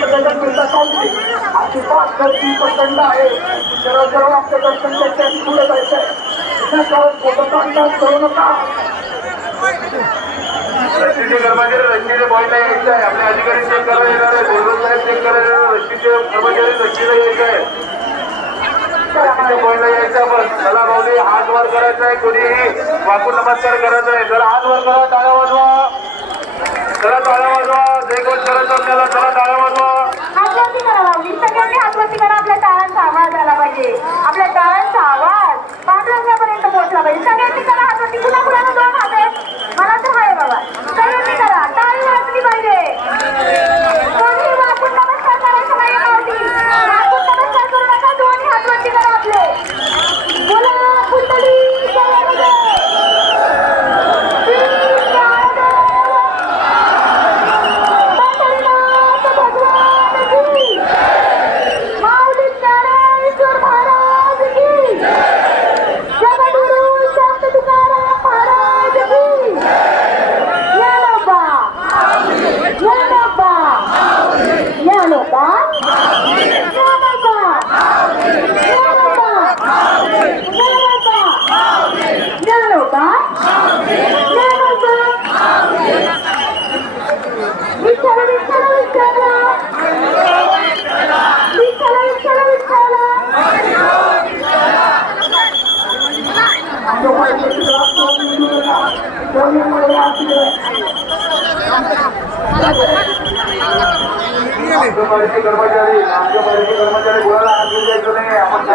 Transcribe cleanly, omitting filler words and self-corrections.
दर्शन मिळता चालते अशी पाच गर्दी प्रचंड आहे. सर्व आपलं दर्शन त्याच्या पुढे जायचंय. फोटो करू नका. रस्त्याचे कर्मचारी रस्त्याचे पॉईंटला यायचं आहे. आपले अधिकारी चेक करायला येणार आहे. बोलवून साहेब चेक करायला येणार. रस्त्याचे कर्मचारी रस्त्याला यायचं आहे. रस्त्याच्या पॉईंटला यायचं आपण. चला भाऊजी हात वर करायचा आहे. कोणीही वाकून नमस्कार करायचा आहे. जरा हात वर करा. टाळ्या वाजवा. चला टाळ्या वाजवा. जयघोष करायचं आपल्याला. चला टाळ्या वाजवा. हातवरती करा भाऊजी. सगळ्यांनी हातवरती करा. आपल्या टाळ्यांचा आवाज आला पाहिजे. आपल्या टाळ्यांचा आवाज पाठवण्यापर्यंत पोहोचला पाहिजे. सगळ्यांनी करा हातवरती. कुणा कुणाला दोन हात आहे? मला तर आहे बाबा. सगळ्यांनी करा. टाळी वाजली पाहिजे. कोणी वाकून नमस्कार करायचं नाही भाऊजी. वाकून नमस्कार करू नका. दोन्ही हातवरती करा आपले. बोला कुंडली कर्मचारी बोलायला हात घेऊन जायचं नाही. आपण